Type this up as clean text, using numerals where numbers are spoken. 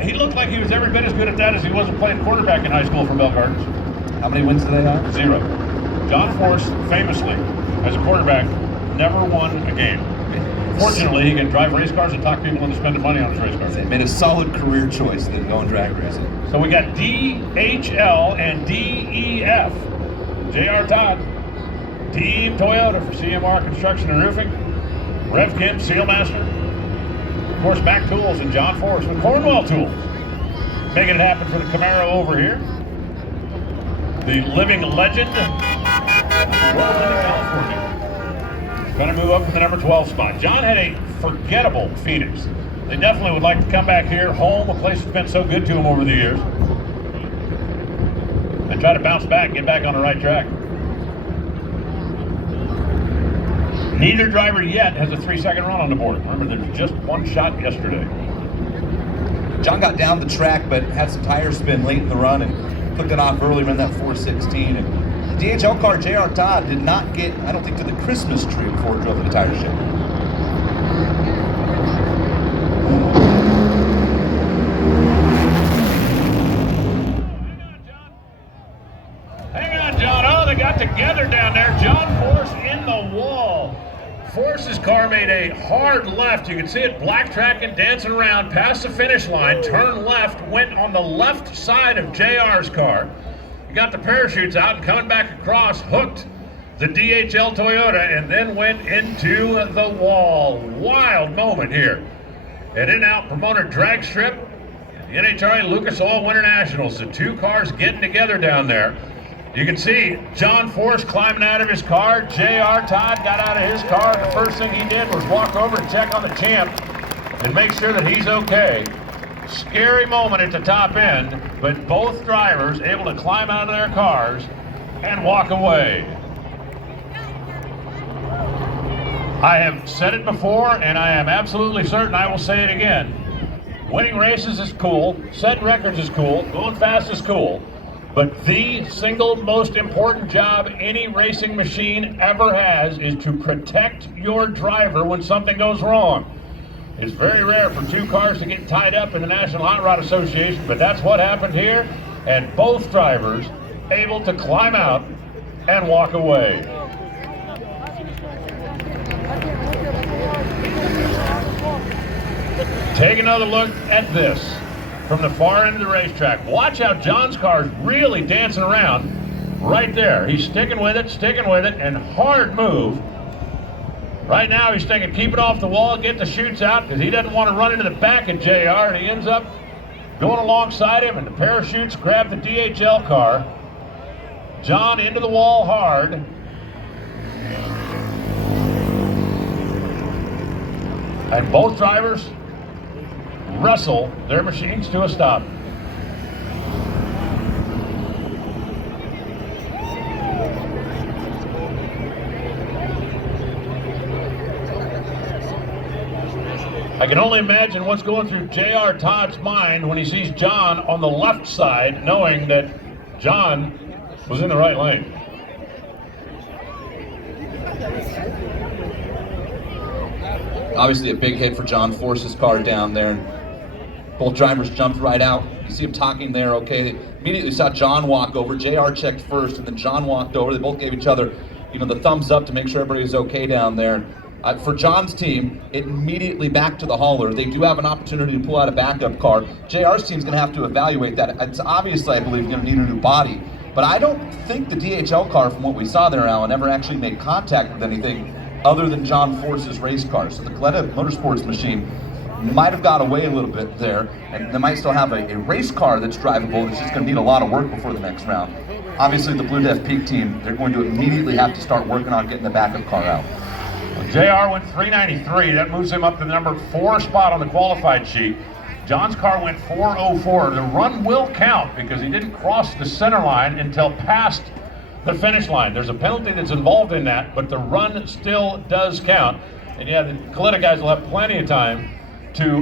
he looked like he was every bit as good at that as he was at playing quarterback in high school for Bell Gardens. How many wins do they have? 0. John Force, famously, as a quarterback, never won a game. Fortunately, he can drive race cars and talk people into spending money on his race cars. They made a solid career choice than going drag racing. So we got D, H, L, and D, E, F. J.R. Todd, Team Toyota for CMR Construction and Roofing. Rev Kemp, Sealmaster. Of course, Mac Tools and John Force with Cornwell Tools. Making it happen for the Camaro over here. The living legend, California. Going to move up to the number 12 spot. John had a forgettable Phoenix. They definitely would like to come back here, home, a place that's been so good to them over the years, and try to bounce back, get back on the right track. Neither driver yet has a 3-second run on the board. Remember, there's just one shot yesterday. John got down the track, but had some tire spin late in the run and took it off early, ran that 4:16. And the DHL car, J.R. Todd, did not get, I don't think, to the Christmas tree before it drove to the tire shed. Hang on, John. Oh, they got together down there. John Force in the wall. Force's car made a hard left. You can see it black tracking, dancing around past the finish line, turned left, went on the left side of JR's car. He got the parachutes out and coming back across, hooked the DHL Toyota and then went into the wall. Wild moment here. At In-Out Pomona drag strip, the NHRA Lucas Oil Winter Nationals. The two cars getting together down there. You can see John Force climbing out of his car. J.R. Todd got out of his car. The first thing he did was walk over and check on the champ and make sure that he's okay. Scary moment at the top end, but both drivers able to climb out of their cars and walk away. I have said it before, and I am absolutely certain I will say it again. Winning races is cool, setting records is cool, going fast is cool, but the single most important job any racing machine ever has is to protect your driver when something goes wrong. It's very rare for two cars to get tied up in the National Hot Rod Association, but that's what happened here, and both drivers able to climb out and walk away. Take another look at this from the far end of the racetrack. Watch how John's car is really dancing around right there. He's sticking with it, and hard move. Right now he's thinking, keep it off the wall, get the chutes out, because he doesn't want to run into the back of JR, and he ends up going alongside him, and the parachutes grab the DHL car. John into the wall hard. And both drivers wrestle their machines to a stop. I can only imagine what's going through J.R. Todd's mind when he sees John on the left side, knowing that John was in the right lane. Obviously a big hit for John Force's car down there. Both drivers jumped right out. You see them talking there, okay. They immediately saw John walk over. JR checked first, and then John walked over. They both gave each other, the thumbs up to make sure everybody was okay down there. For John's team, immediately back to the hauler. They do have an opportunity to pull out a backup car. JR's team's going to have to evaluate that. It's obviously, I believe, going to need a new body. But I don't think the DHL car, from what we saw there, Alan, ever actually made contact with anything other than John Force's race car. So the Coletta Motorsports machine might have got away a little bit there, and they might still have a race car that's drivable. It's just going to need a lot of work before the next round. Obviously, the Blue Def Peak team, they're going to immediately have to start working on getting the backup car out. JR went 393. That moves him up to the number 4 spot on the qualified sheet. John's car went 404. The run will count because he didn't cross the center line until past the finish line. There's a penalty that's involved in that, but the run still does count. And yeah, the Coletta guys will have plenty of time to